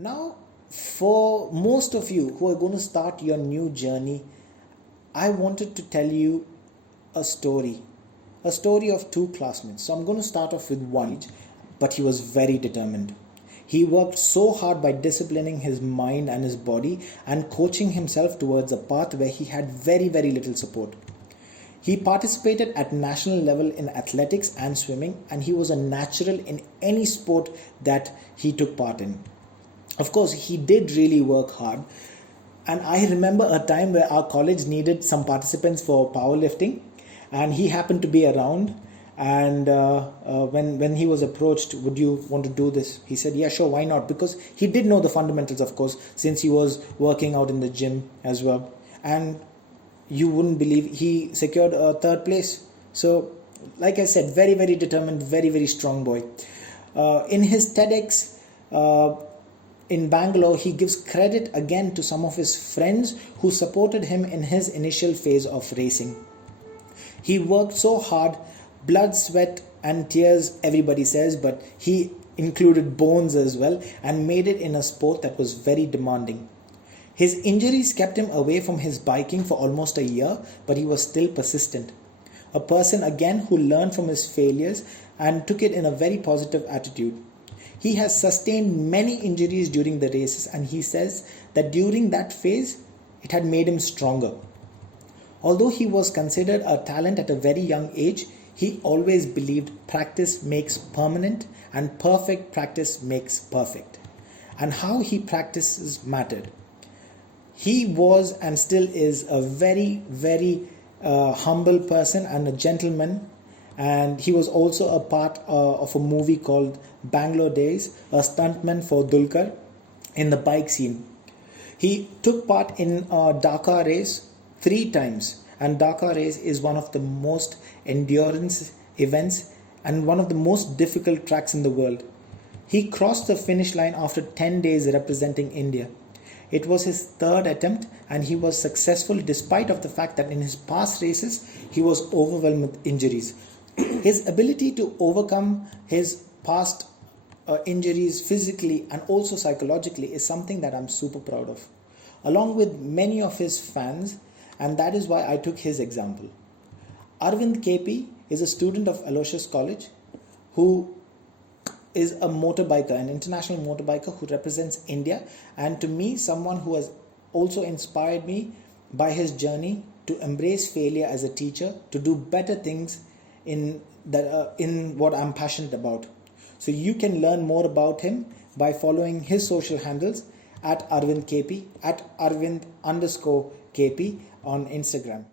Now, for most of you who are going to start your new journey, I wanted to tell you a story of two classmates. So I'm going to start off with one, but he was very determined. He worked so hard by disciplining his mind and his body and coaching himself towards a path where he had very, very little support. He participated at national level in athletics and swimming, and he was a natural in any sport that he took part in. Of course, he did really work hard. And I remember a time where our college needed some participants for powerlifting, and he happened to be around. And when he was approached, would you want to do this? He said, yeah, sure, why not? Because he did know the fundamentals, of course, since he was working out in the gym as well. And you wouldn't believe he secured a third place. So, like I said, very, very determined, very, very strong boy. In his TEDx in Bangalore, he gives credit again to some of his friends who supported him in his initial phase of racing. He worked so hard, blood, sweat and tears, everybody says, but he included bones as well, and made it in a sport that was very demanding. His injuries kept him away from his biking for almost a year, but he was still persistent. A person again who learned from his failures and took it in a very positive attitude. He has sustained many injuries during the races, and he says that during that phase, it had made him stronger. Although he was considered a talent at a very young age, he always believed practice makes permanent and perfect practice makes perfect. And how he practices mattered. He was and still is a very, very humble person and a gentleman. And he was also a part of a movie called Bangalore Days, a stuntman for Darkar in the bike scene. He took part in a Darkar race 3 times, and Darkar race is one of the most endurance events and one of the most difficult tracks in the world. He crossed the finish line after 10 days representing India. It was his 3rd attempt, and he was successful despite of the fact that in his past races he was overwhelmed with injuries. His ability to overcome his past injuries physically and also psychologically is something that I'm super proud of, along with many of his fans, and that is why I took his example. Arvind KP is a student of Aloysius College who is a motorbiker, an international motorbiker who represents India, and to me, someone who has also inspired me by his journey to embrace failure as a teacher, to do better things in what I'm passionate about. So you can learn more about him by following his social handles at Arvind KP, at Arvind_KP on Instagram.